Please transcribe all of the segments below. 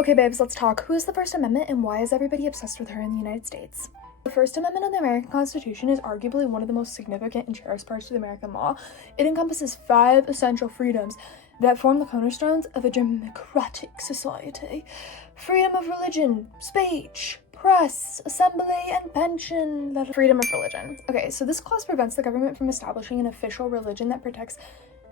Okay, babes, let's talk. Who is the First Amendment and why is everybody obsessed with her in the United States? The First Amendment of the American Constitution is arguably one of the most significant and cherished parts of the American law. It encompasses 5 essential freedoms that form the cornerstones of a democratic society. Freedom of religion, speech, press, assembly, and pension. Freedom of religion. Okay, so this clause prevents the government from establishing an official religion that protects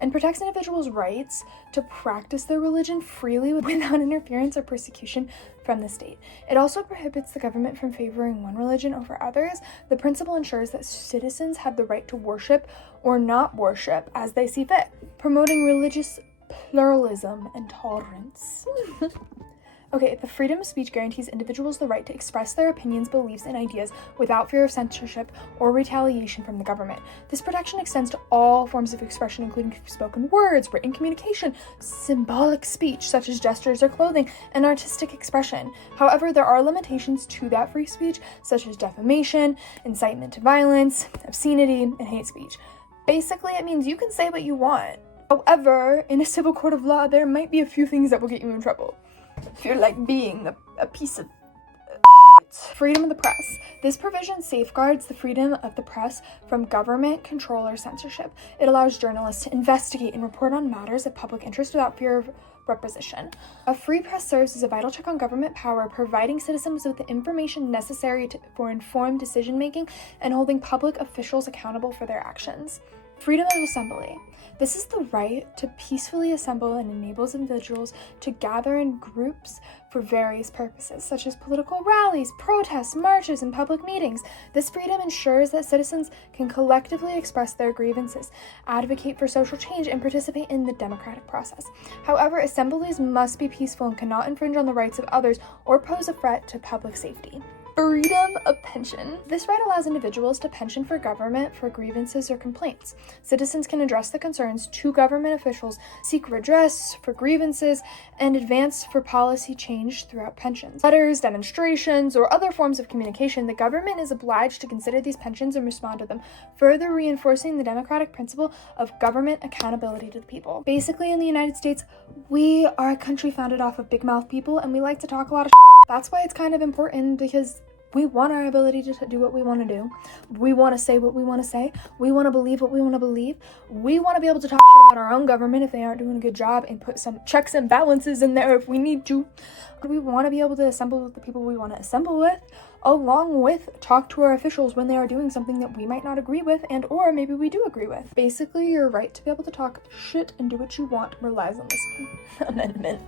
individuals' rights to practice their religion freely without interference or persecution from the state. It also prohibits the government from favoring one religion over others. The principle ensures that citizens have the right to worship or not worship as they see fit, promoting religious pluralism and tolerance. Okay, the freedom of speech guarantees individuals the right to express their opinions, beliefs, and ideas without fear of censorship or retaliation from the government. This protection extends to all forms of expression, including spoken words, written communication, symbolic speech, such as gestures or clothing, and artistic expression. However, there are limitations to that free speech, such as defamation, incitement to violence, obscenity, and hate speech. Basically, it means you can say what you want. However, in a civil court of law, there might be a few things that will get you in trouble. If you're like being a piece of freedom of the press. This provision safeguards the freedom of the press from government control or censorship. It allows journalists to investigate and report on matters of public interest without fear of requisition. A free press serves as a vital check on government power, providing citizens with the information necessary for informed decision-making and holding public officials accountable for their actions. Freedom of assembly. This is the right to peacefully assemble and enables individuals to gather in groups for various purposes, such as political rallies, protests, marches, and public meetings. This freedom ensures that citizens can collectively express their grievances, advocate for social change, and participate in the democratic process. However, assemblies must be peaceful and cannot infringe on the rights of others or pose a threat to public safety. Freedom of pension. This right allows individuals to pension for government for grievances or complaints. Citizens can address the concerns to government officials, seek redress for grievances, and advance for policy change throughout pensions. Letters, demonstrations, or other forms of communication, the government is obliged to consider these pensions and respond to them, further reinforcing the democratic principle of government accountability to the people. Basically, in the United States, we are a country founded off of big mouth people, and we like to talk a lot of shit. That's why it's kind of important, because we want our ability to do what we want to do. We want to say what we want to say. We want to believe what we want to believe. We want to be able to talk shit about our own government if they aren't doing a good job and put some checks and balances in there if we need to. We want to be able to assemble with the people we want to assemble with, along with talk to our officials when they are doing something that we might not agree with and or maybe we do agree with. Basically, your right to be able to talk shit and do what you want relies on this amendment.